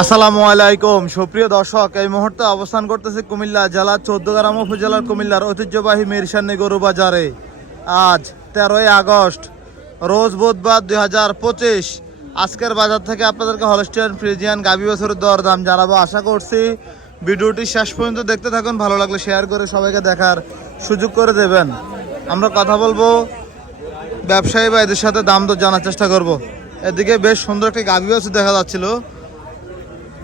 আসসালামু আলাইকুম। সুপ্রিয় দর্শক, এই মুহূর্তে অবস্থান করতেছে কুমিল্লা জেলার চোদ্দগ্রাম উপজেলার কুমিল্লার ঐতিহ্যবাহী মিরসান্নি গরু বাজারে। আজ তেরোই আগস্ট, রোজ বুধবার দুই হাজার পঁচিশ। আজকের বাজার থেকে আপনাদেরকে হলস্টিয়ান ফ্রিজিয়ান গাভি বছরের দর দাম জানাব আশা করছি। ভিডিওটি শেষ পর্যন্ত দেখতে থাকুন, ভালো লাগলে শেয়ার করে সবাইকে দেখার সুযোগ করে দেবেন। আমরা কথা বলব ব্যবসায়ী বা এদের সাথে দাম দর জানার চেষ্টা করব। এদিকে বেশ সুন্দর একটি গাভি বাছুর দেখা যাচ্ছিল।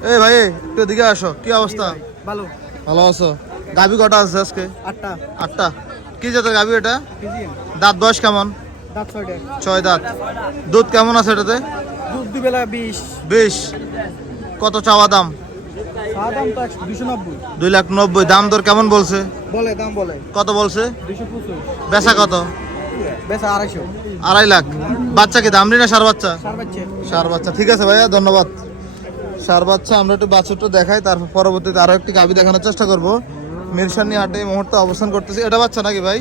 এই ভাই একটু এদিকে আসো। কি অবস্থা? ভালো। ভালো আছো? গাভি কটা আছে আজকে? আটটা। আটটা। কি জাতের গাভি এটা? দাঁত বয়স কেমন? ছয় দাঁত। দুধ কেমন আছে এটাতে? দুধ দুবেলা বিশ। বিশ। কত চাওয়া দাম? দুই লাখ নব্বই। দাম দর কেমন বলছে? বলে দাম বলে। কত বলছে? বেচা কত? আড়াই লাখ। বাচ্চা কি দাম না সার বাচ্চা। সার বাচ্চা। ঠিক আছে ভাইয়া ধন্যবাদ। সার বাচ্চা আমরা একটু বাছুরটা দেখাই তারপর পরবর্তীতে আরও একটি গাভি দেখানোর চেষ্টা করব। মিরসানি হাটে এই মুহূর্তে অবস্থান করতেছি। এটা বাচ্চা নাকি ভাই?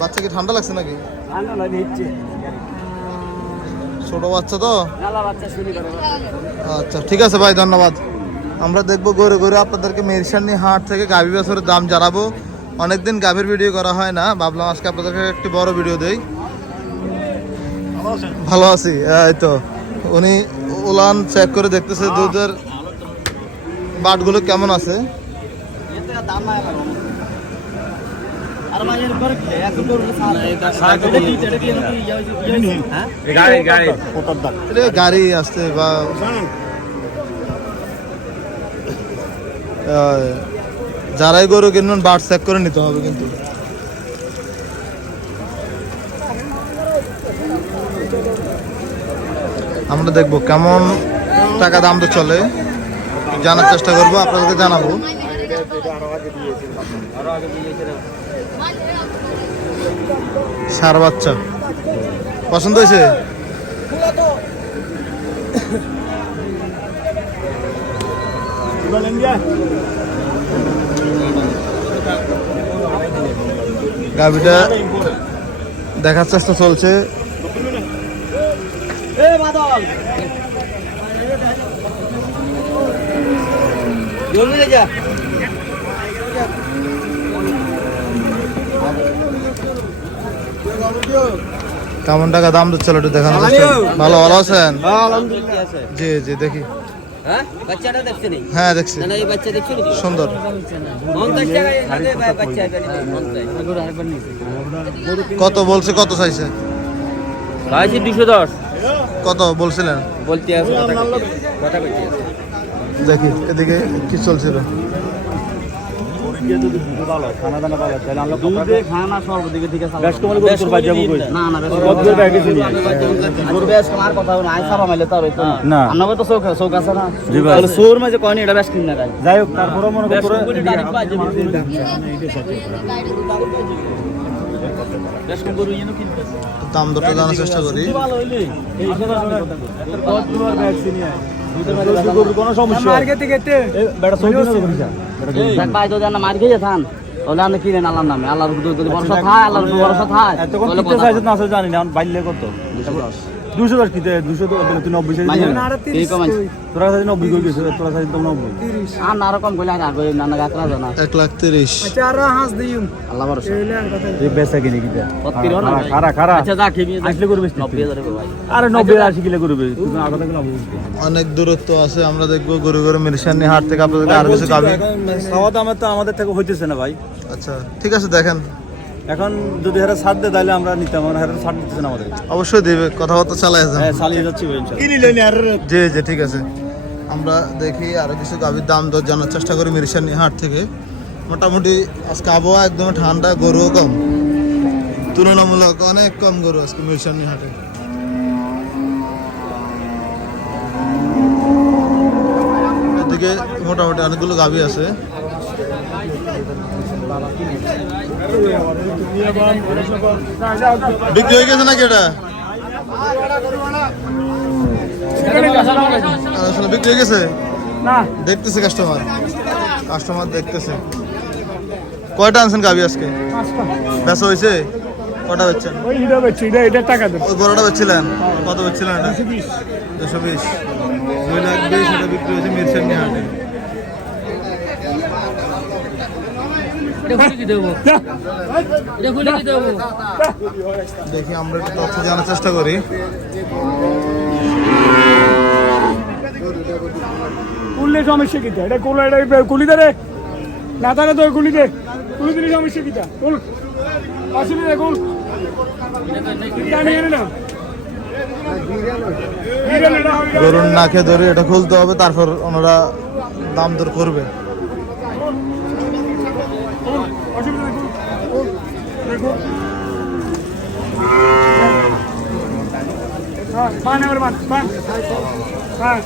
বাচ্চা কি ঠান্ডা লাগছে নাকি? ছোট বাচ্চা তো? আচ্ছা ঠিক আছে ভাই ধন্যবাদ। আমরা দেখব গরু গরু আপনাদেরকে মিরসানি হাট থেকে গাভি বাছরের দাম জানাব। অনেকদিন গাভীর ভিডিও করা হয় না ভাবলাম আজকে আপনাদেরকে একটি বড় ভিডিও দেই। ভালো আছি এই তো। উনি উলান চেক করে দেখতেছে দুধের বাটগুলো কেমন আছে? গাড়ি আসছে বা আহ, যারাই গরু কিনবেন বাট চেক করে নিতে হবে কিন্তু। আমরা দেখব কেমন টাকা দাম তো চলে। জানার চেষ্টা করব, আপনাদেরকে জানাব। সার বাচ্চা। পছন্দ হয়েছে? গাভিটা দেখার চেষ্টা চলছে। কেমন টাকা দাম দিচ্ছিল একটু চেষ্টা? ভালো ভালো আছেন? জি জি দেখি। হ্যাঁ দেখছে হ্যাঁ দেখছি। সুন্দর। কত বলছে কত চাইছে দুশো দশ। কত বলছিলেন বলতে আছে কথা আছে দেখি এদিকে কি চলছিল যাই হোক তারপরে মনে করো দাম দরটা জানার চেষ্টা করি। কোনো দুশো দশ দুশো তুই নব্বই। আরে তিরিশ এই কমাইছে। তোরা কাছে নব্বই করে গেছে তোরা কাছে তো নব্বই। আর না রকম কইলে আর কই না না জানা এক লাখ তিরিশ। আচ্ছা আর হাঁস দিউন আল্লাহ ভরসা। এইলে আর কথা এই বেচা কিনে কিনতে পত্তির না? ভাই। খারা খারা। আচ্ছা যা খেবি আসলে করবে নব্বই হাজার আরে নব্বই আশি কিলো করবে অনেক দূরত্ব আছে আমরা দেখব গরু গরু মিরসানি হাট থেকে আপনাদেরকে আরও কিছু গাভি খাওয়া দামের তো আমাদের থেকে হইতেছে না ভাই। আচ্ছা ঠিক আছে দেখেন। এখন যদি হেরা ছাড় দেয় তাহলে আমরা নিতাম। আমরা হেরা ছাড় দিতেছে না আমাদের অবশ্যই দেবে কথাবার্তা চালাই যান হ্যাঁ চালিয়ে যাচ্ছি। জি জি ঠিক আছে। আমরা দেখি আরও কিছু গাভীর দাম দর জানার চেষ্টা করি মিরসানি হাট থেকে। মোটামুটি আজকে আবহাওয়া একদম ঠান্ডা গরুও কম। তুলনামূলক অনেক কম গরু আজকে মিরসানি হাটে। এদিকে মোটামুটি অনেকগুলো গাভী আছে। বিক্রি হয়ে গেছে নাকি এটা? বিক্রি হয়ে গেছে? দেখতেছে কাস্টমার কাস্টমার দেখতেছে। কয়টা আনছেন গাবি আজকে? বেচা হয়েছে? কটা বেচছেন? ওই বড়টা বেচছিলেন? কত বেচছিলেন এটা? দুশো বিশ। দুই লাখ বিশ এটা বিক্রি হয়েছে মিরসানি হাটে দেখি আমরা একটু তথ্য জানার চেষ্টা করি। কুললে সমস্যা কিটা এটা কুল এটা কুলি দে রে। না তাহলে তো কুলি দে। কুলি দিলে সমস্যা কিটা কুল আসলে রে কুল গরুর নাকে ধরে এটা খুলতে হবে তারপর ওনারা দাম দর করবে। দেখো। হ্যাঁ এবার হ্যাঁ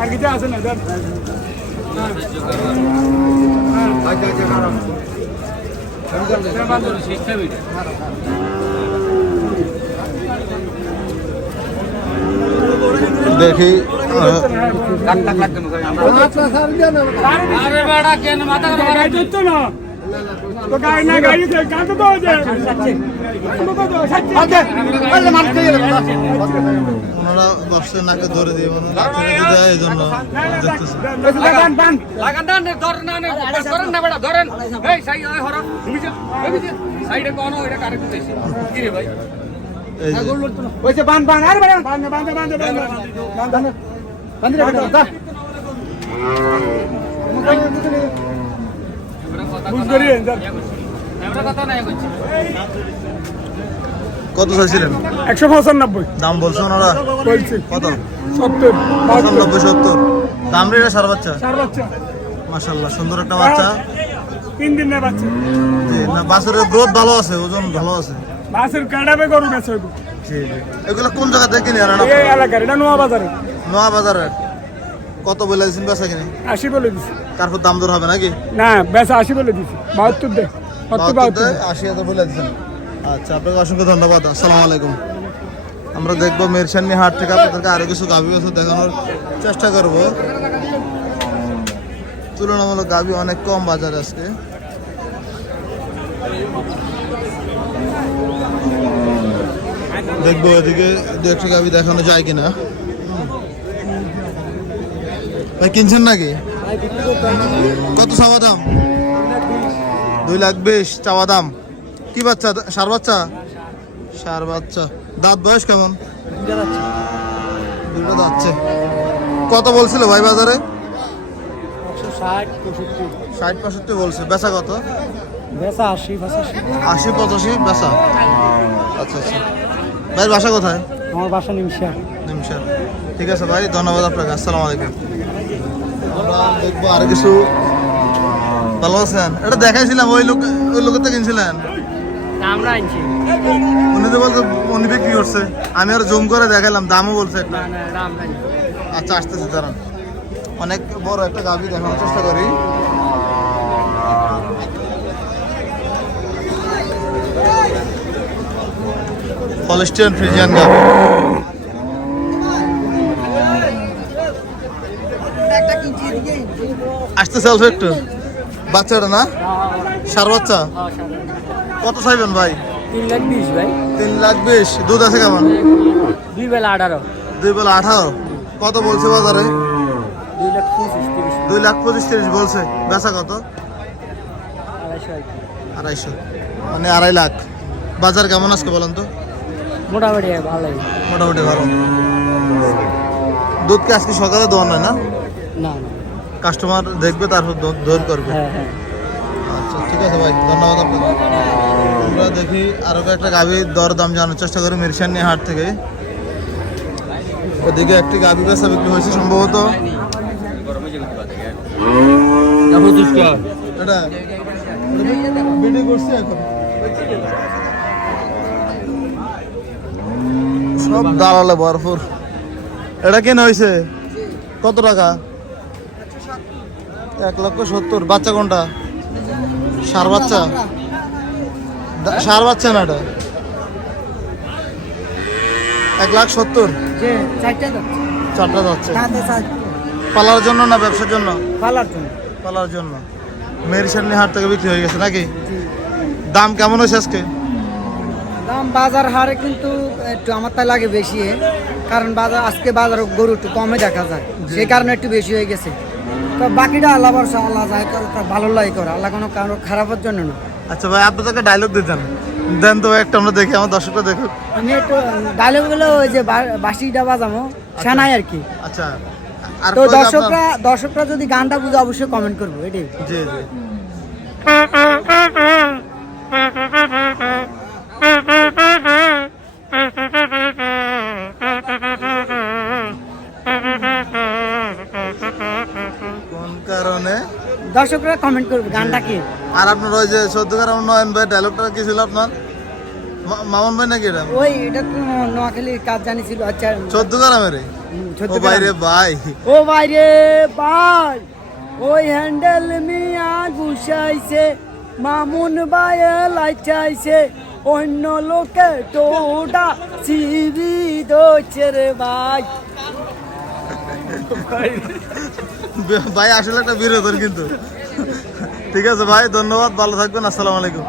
আর কিছু আছে না দেন। দেখি আরে কেন মাথা না? তো গাই না গাই দিতে কাকে তো আছে ওনারা বক্সের নাকে ধরে দিয়ে মানে দেয় এই জন্য ধরেন কত চাইছিলেন? একশো পঁচানব্বই। দাম বলছে ওনারা? বলছি। কত? সত্তর পঁচানব্বই সত্তর। দাম রেটে সার বাচ্চা? মাসাল্লাহ সুন্দর একটা বাচ্চা। তিন দিন বাচ্চা। জি না বাছুরের গ্রোথ ভালো আছে ওজন ভালো আছে। বাসের কাটাবে গরু। জি এগুলো কোন জায়গা থেকে কিনে আনেন এই এলাকার এটা নোয়া বাজারে নোয়া বাজারের কত বলে দিয়েছেন বেচা কিনে? আশি বলে দিছি। তারপর দাম দর হবে নাকি? না বেচা আশি বলে দিছি। বাহাত্তর দে। আশি হাজার বলে দিচ্ছেন আচ্ছা আপনাকে অসংখ্য ধন্যবাদ। আসসালামু আলাইকুম। আমরা দেখব মেরসানি হাট থেকে আপনাদেরকে আরও কিছু গাভি বছর দেখানোর চেষ্টা করব। তুলনামূলক গাভি অনেক কম বাজার আজকে। দেখব এদিকে দু একটা গাভি দেখানো যায় কিনা। ভাই কিনছেন নাকি? কত চাওয়া দাম? দুই লাখ বিশ চাওয়া দাম। কি বাচ্চা? সার বাচ্চা? সার বাচ্চা। দাঁত বয়স কেমন? দুটো যাচ্ছে কত বলছিল ভাই বাজারে? ষাট পঁয়ষট্টি বলছে। বেচা কত? আশি পঁচাশি বেচা। আচ্ছা আচ্ছা। ভাই বাসা কোথায়? আমার বাসা নিমশা নিমিশার ঠিক আছে ভাই ধন্যবাদ আপনাকে। আসসালামু আলাইকুম। আমরা দেখব আর কিছু। ভালো আছেন? এটা দেখাইছিলাম ওই লোক ওই লোকের থেকে কিনছিলেন? আমরা আনছি। উনি তো উনি বিক্রি করছে। আমি আর জুম করে দেখালাম দামও বলছে একটা। আচ্ছা আসতেছে দাঁড়ান। অনেক বড় একটা গাভি দেখানোর চেষ্টা করি। হলস্টিয়ান ফ্রিজিয়ান গাভি। অল্প একটু। বাচ্চাটা না? সার বাচ্চা? কত চাইবেন ভাই? তিন লাখ বিশ ভাই। তিন লাখ বিশ। দুধ আছে কেমন? দুই বেলা আঠারো। দুই বেলা আঠারো? কত বলছে বাজারে? দুই লাখ পঁচিশ তিরিশ। বলছে। বেচা কত? আড়াইশো মানে আড়াই লাখ। বাজার কেমন আজকে বলেন তো? মোটামুটি ভালোই। মোটামুটি ভালো। দুধ কি আজকে সকালে দোয়ান হয় না? না না। কাস্টমার দেখবে তারপর দৌড় করবে। হ্যাঁ হ্যাঁ। আচ্ছা ঠিক আছে ভাই ধন্যবাদ আপনাকে। আমরা দেখি আরও কয়েকটা গাভি দর দাম জানার চেষ্টা করি মিরসানি হাট থেকে। ওদিকে একটি গাভি বেচা বিক্রি হয়েছে সম্ভবত। এটা ভিডিও করছি এখন। সব ভরপুর। এটা কেন হয়েছে? কত টাকা? এক লক্ষ সত্তর। বাচ্চা কোনটা? সার বাচ্চা? সার বাচ্চা না এটা? এক লাখ সত্তর। চারটা যাচ্ছে পালার জন্য না ব্যবসার জন্য? পালার জন্য। পালার জন্য। মেরিসানি হাট থেকে বিক্রি হয়ে গেছে নাকি? দাম কেমন হয়েছে আজকে? দাম বাজার হারে কিন্তু একটু আমার তাই লাগে বেশি কারণ বাজার আজকে বাজার গরু একটু কমে দেখা যায়। সেই কারণে একটু বেশি হয়ে গেছে। তো বাকিটা আল্লাহ বর্ষা আল্লাহ যাই করে তার ভালো লাগে করে। আল্লাহ কোনো কারও খারাপের জন্য না। আচ্ছা ভাই আপনি তোকে ডায়লগ দিতেন দেন তো একটা আমরা দেখি আমার দর্শকরা দেখুক। আমি একটু ডায়লগগুলো ওই যে বাসি বাঁশিটা বাজামো সেনাই আর কি। আচ্ছা। তো দর্শকরা দর্শকরা যদি গানটা বুঝে অবশ্যই কমেন্ট করব এটাই। জি জি। দর্শকরা কমেন্ট করবে গানটা কি? আর আপনার ওই যে চোদ্দকার নয়ন ভাই ডায়লগটা কি ছিল আপনার? মামুন ভাই নাকি এটা? ওই এটা তো নোয়াখালীর কাজ জানিছিল আচ্ছা। চোদ্দ গ্রামের হুম, ও সত্যি ভাই। ভাই। ও ভাই রে ভাই ওই হ্যান্ডেল মিয়া ঘুষাইছে মামুন বায়ে লাইটাইছে অন্য লোকে টোটা সিবি দোছে রে ভাই। ভাই আসলে একটা বিরোধন কিন্তু। ঠিক আছে ভাই ধন্যবাদ ভালো থাকবেন আসসালামু আলাইকুম।